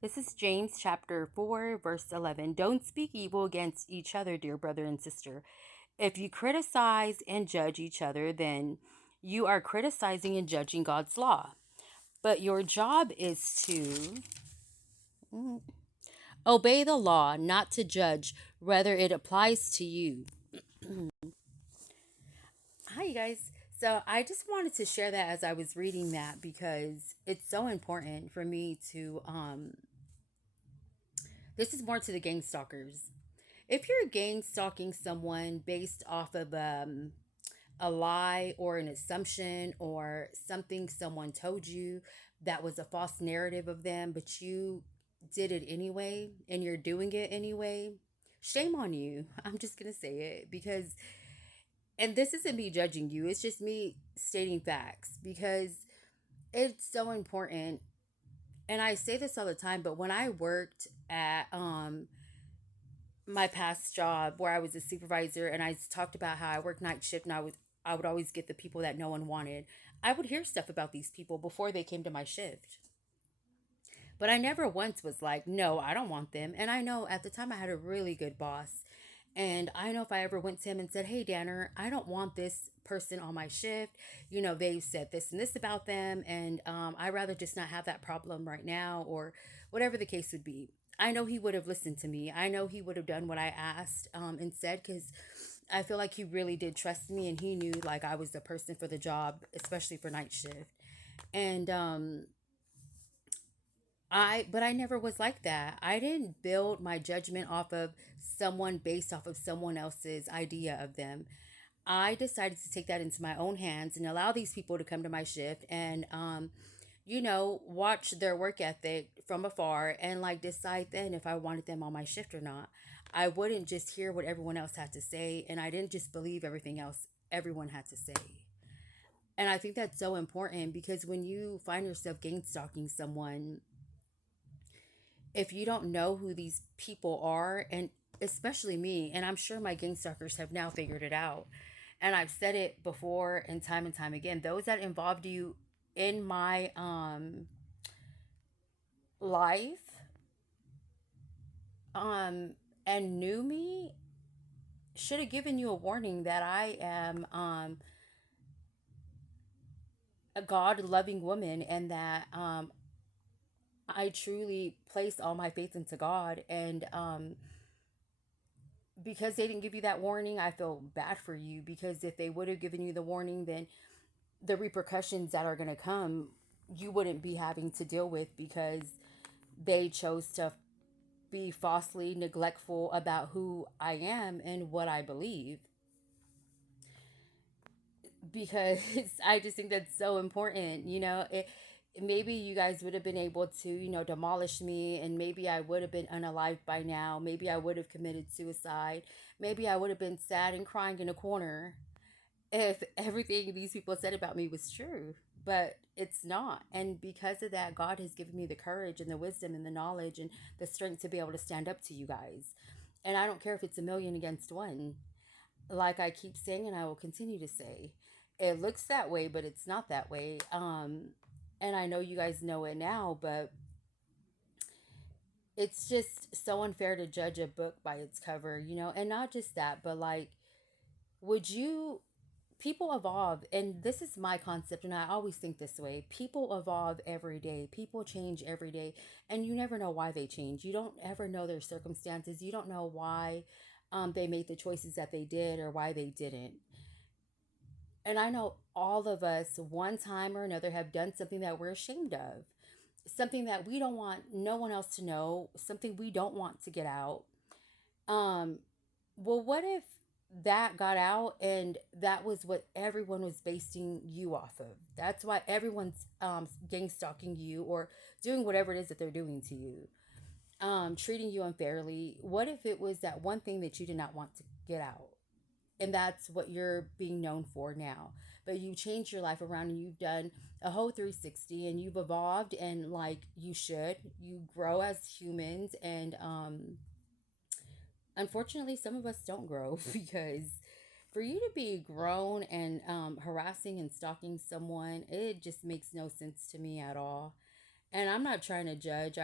This is James chapter 4, verse 11. Don't speak evil against each other, dear brother and sister. If you criticize and judge each other, then you are criticizing and judging God's law. But your job is to obey the law, not to judge whether it applies to you. Hi, you guys. So I just wanted to share that as I was reading that because it's so important for me to. This is more to the gang stalkers. If you're gang stalking someone based off of a lie or an assumption or something someone told you that was a false narrative of them, but you did it anyway and you're doing it anyway, shame on you. I'm just going to say it because, and this isn't me judging you, it's just me stating facts because it's so important. And I say this all the time, but when I worked at my past job where I was a supervisor and I talked about how I worked night shift and I would always get the people that no one wanted. I would hear stuff about these people before they came to my shift. But I never once was like, no, I don't want them. And I know at the time I had a really good boss. And I know if I ever went to him and said, hey, Danner, I don't want this person on my shift. You know, they said this and this about them. And I'd rather just not have that problem right now or whatever the case would be. I know he would have listened to me. I know he would have done what I asked and said because I feel like he really did trust me and he knew like I was the person for the job, especially for night shift. And but I never was like that. I didn't build my judgment off of someone based off of someone else's idea of them. I decided to take that into my own hands and allow these people to come to my shift and, watch their work ethic from afar and like decide then if I wanted them on my shift or not. I wouldn't just hear what everyone else had to say and I didn't just believe everything else everyone had to say. And I think that's so important because when you find yourself gang stalking someone, if you don't know who these people are, and especially me, and I'm sure my gang stalkers have now figured it out, and I've said it before and time again, those that involved you in my life um and knew me should have given you a warning that I am a God loving woman and that I truly place all my faith into God and because they didn't give you that warning, I feel bad for you because if they would have given you the warning, then the repercussions that are going to come, you wouldn't be having to deal with because they chose to be falsely neglectful about who I am and what I believe. Because I just think that's so important. Maybe you guys would have been able to, demolish me, and maybe I would have been unalived by now. Maybe I would have committed suicide. Maybe I would have been sad and crying in a corner if everything these people said about me was true. But it's not. And because of that, God has given me the courage and the wisdom and the knowledge and the strength to be able to stand up to you guys. And I don't care if it's a million against one. Like I keep saying, and I will continue to say, it looks that way, but it's not that way. And I know you guys know it now, but it's just so unfair to judge a book by its cover, and not just that, but like, would you people evolve, and this is my concept and I always think this way. People evolve every day, people change every day, and you never know why they change. You don't ever know their circumstances. You don't know why they made the choices that they did or why they didn't. And I know all of us one time or another have done something that we're ashamed of, something that we don't want no one else to know, something we don't want to get out. um well, what if that got out and that was what everyone was basing you off of? That's why everyone's gang stalking you or doing whatever it is that they're doing to you, treating you unfairly. What if it was that one thing that you did not want to get out? And that's what you're being known for now. But you changed your life around and you've done a whole 360 and you've evolved, and like you should, you grow as humans. And unfortunately, some of us don't grow because for you to be grown and harassing and stalking someone, it just makes no sense to me at all. And I'm not trying to judge.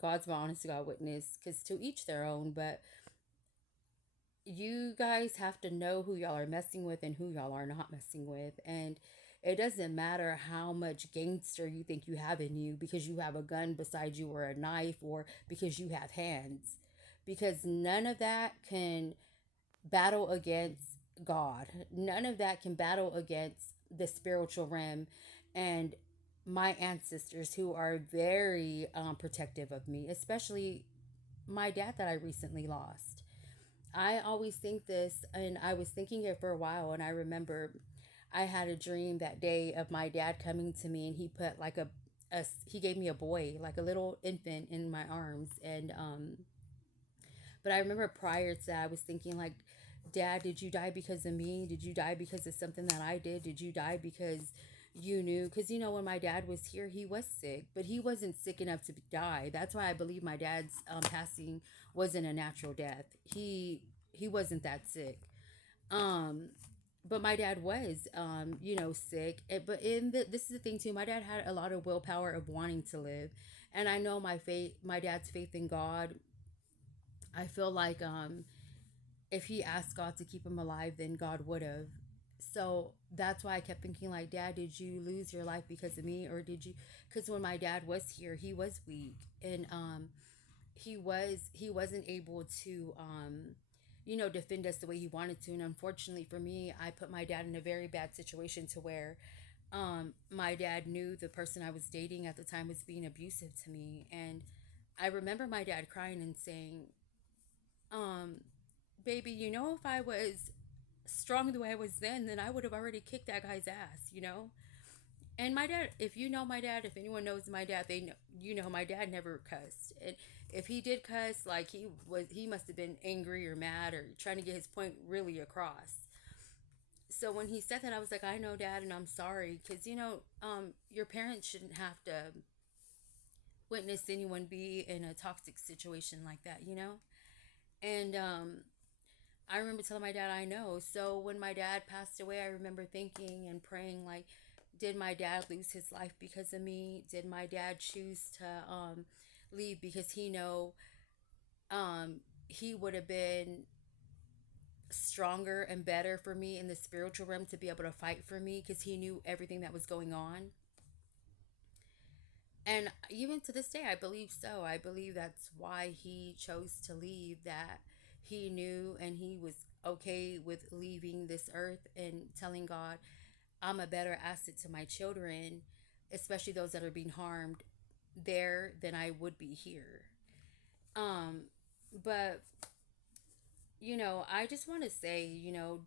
God's my honest to God witness, because to each their own. But you guys have to know who y'all are messing with and who y'all are not messing with. And it doesn't matter how much gangster you think you have in you because you have a gun beside you or a knife or because you have hands. Because none of that can battle against God. None of that can battle against the spiritual realm and my ancestors who are very protective of me, especially my dad that I recently lost. I always think this, and I was thinking it for a while, and I remember I had a dream that day of my dad coming to me, and he put like he gave me a boy, like a little infant, in my arms, and but I remember prior to that, I was thinking like, Dad, did you die because of me? Did you die because of something that I did? Did you die because you knew? Because when my dad was here, he was sick, but he wasn't sick enough to die. That's why I believe my dad's passing wasn't a natural death. He wasn't that sick. Um, but my dad was, sick. But this is the thing too. My dad had a lot of willpower of wanting to live, and I know my dad's faith in God. I feel like if he asked God to keep him alive, then God would have. So that's why I kept thinking, like, Dad, did you lose your life because of me, or did you? Because when my dad was here, he was weak, and he wasn't able to defend us the way he wanted to. And unfortunately for me, I put my dad in a very bad situation to where my dad knew the person I was dating at the time was being abusive to me, and I remember my dad crying and saying, um, baby, if I was strong the way I was then I would have already kicked that guy's ass. And my dad, if you know my dad, if anyone knows my dad, they know, my dad never cussed. And if he did cuss, like he must have been angry or mad or trying to get his point really across. So when he said that, I was like, I know, Dad, and I'm sorry, because your parents shouldn't have to witness anyone be in a toxic situation like that. And I remember telling my dad, I know. So when my dad passed away, I remember thinking and praying, like, did my dad lose his life because of me? Did my dad choose to leave because he would have been stronger and better for me in the spiritual realm to be able to fight for me because he knew everything that was going on? And even to this day, I believe so. I believe that's why he chose to leave, that he knew and he was okay with leaving this earth and telling God, I'm a better asset to my children, especially those that are being harmed there, than I would be here. Um, but, I just want to say,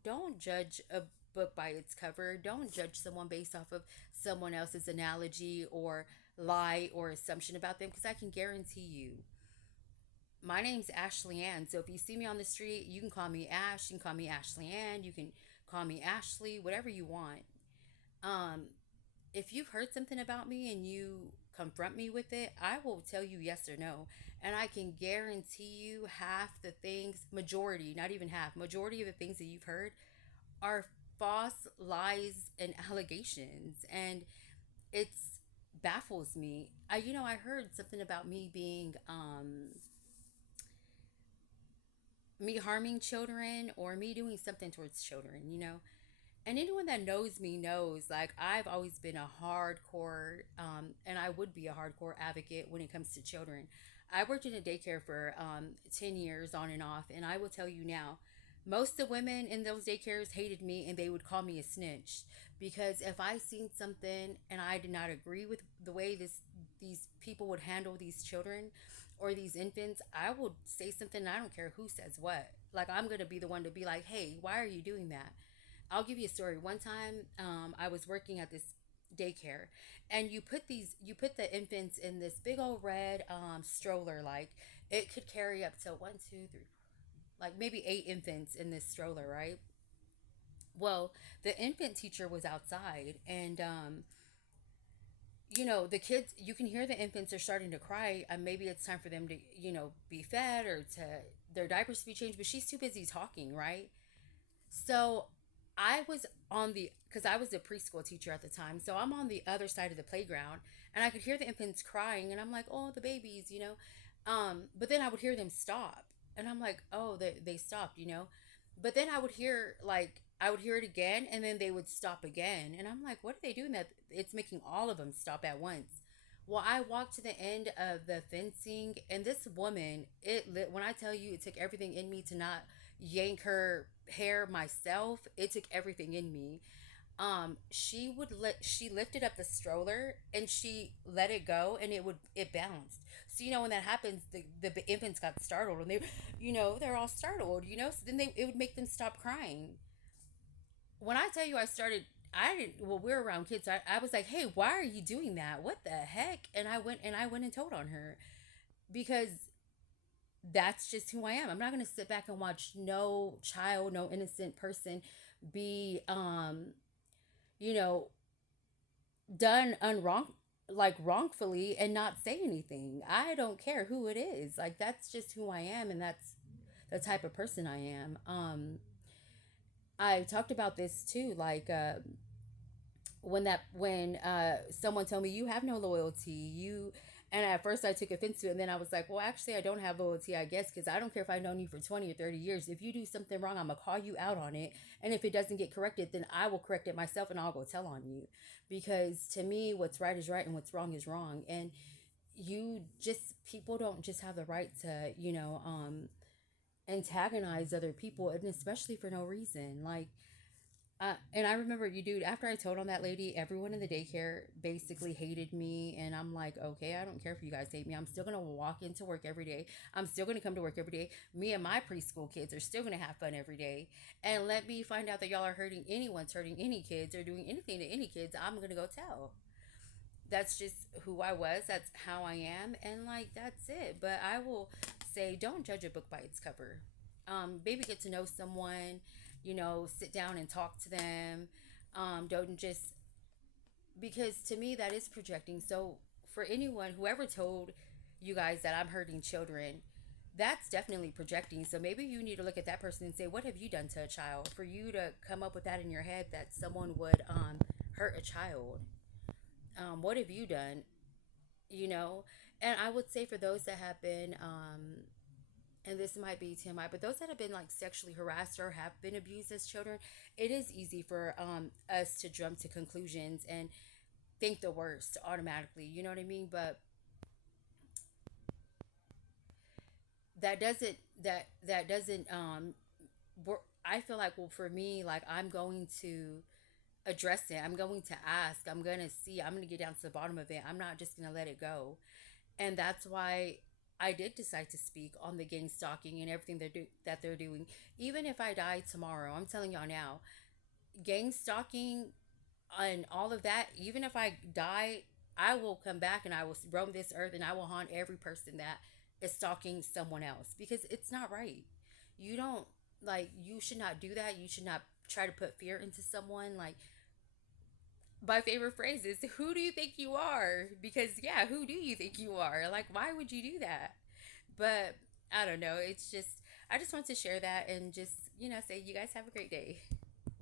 don't judge a book by its cover. Don't judge someone based off of someone else's analogy or lie or assumption about them, because I can guarantee you, my name's Ashley Ann. So if you see me on the street, you can call me Ash, you can call me Ashley Ann, you can call me Ashley, whatever you want. Um, if you've heard something about me and you confront me with it, I will tell you yes or no. And I can guarantee you half the things, majority, not even half, majority of the things that you've heard are false lies and allegations. And it's baffles me. I heard something about me harming children or me doing something towards children. And anyone that knows me knows, like, I've always been a hardcore, and I would be a hardcore advocate when it comes to children. I worked in a daycare for 10 years on and off, and I will tell you now, most of the women in those daycares hated me and they would call me a snitch, because if I seen something and I did not agree with the way these people would handle these children or these infants, I will say something, and I don't care who says what. Like, I'm going to be the one to be like, hey, why are you doing that? I'll give you a story. One time, I was working at this daycare, and you put the infants in this big old red stroller. Like, it could carry up to one, two, three, like maybe eight infants in this stroller, right? Well, the infant teacher was outside, and the kids, you can hear the infants are starting to cry. Maybe it's time for them to be fed or to their diapers to be changed, but she's too busy talking, right? So I was on the, because I was a preschool teacher at the time, so I'm on the other side of the playground, and I could hear the infants crying, and I'm like, oh, the babies, you know. But then I would hear them stop, and I'm like, oh, they stopped, you know. But then I would hear, like, I would hear it again, and then they would stop again, and I'm like, what are they doing that it's making all of them stop at once? Well, I walked to the end of the fencing, and this woman, when I tell you, it took everything in me to not yank her hair myself. It took everything in me. She lifted up the stroller and she let it go, and it bounced. So you know when that happens, the infants got startled, and they're all startled, so then it would make them stop crying. When I tell you, I didn't, well, we're around kids, so I was like, hey, why are you doing that? What the heck? And I went and told on her, because that's just who I am. I'm not going to sit back and watch no child, no innocent person be you know done unwrong, like wrongfully, and not say anything. I don't care who it is. Like, that's just who I am, and that's the type of person I am. I talked about this too, like, when someone told me, you have no loyalty, and at first I took offense to it, and then I was like, well, actually, I don't have loyalty, I guess, because I don't care if I've known you for 20 or 30 years. If you do something wrong, I'm gonna call you out on it, and if it doesn't get corrected, then I will correct it myself, and I'll go tell on you, because to me, what's right is right and what's wrong is wrong. And people don't just have the right to antagonize other people, and especially for no reason. Like, and I remember, you dude, after I told on that lady, everyone in the daycare basically hated me. And I'm like, okay, I don't care if you guys hate me. I'm still going to walk into work every day. I'm still going to come to work every day. Me and my preschool kids are still going to have fun every day. And let me find out that y'all are hurting any kids or doing anything to any kids, I'm going to go tell. That's just who I was. That's how I am. And, like, that's it. But I will say, don't judge a book by its cover. Maybe get to know someone, sit down and talk to them. Don't just, because to me, that is projecting. So, for anyone, whoever told you guys that I'm hurting children, that's definitely projecting. So maybe you need to look at that person and say, what have you done to a child for you to come up with that in your head, that someone would hurt a child? What have you done? You know, and I would say, for those that have been, and this might be TMI, but those that have been, like, sexually harassed or have been abused as children, it is easy for us to jump to conclusions and think the worst automatically. You know what I mean? But that doesn't I feel like, well, for me, like, I'm going to address it. I'm going to ask. I'm going to see. I'm going to get down to the bottom of it. I'm not just going to let it go. And that's why I did decide to speak on the gang stalking and everything that they're doing. Even if I die tomorrow, I'm telling y'all now, gang stalking and all of that. Even if I die, I will come back and I will roam this earth, and I will haunt every person that is stalking someone else, because it's not right. You don't, like, you should not do that. You should not try to put fear into someone. Like, my favorite phrase is, who do you think you are? Because, yeah, who do you think you are? Like, why would you do that? But I don't know. It's just, I just want to share that and just, say, you guys have a great day.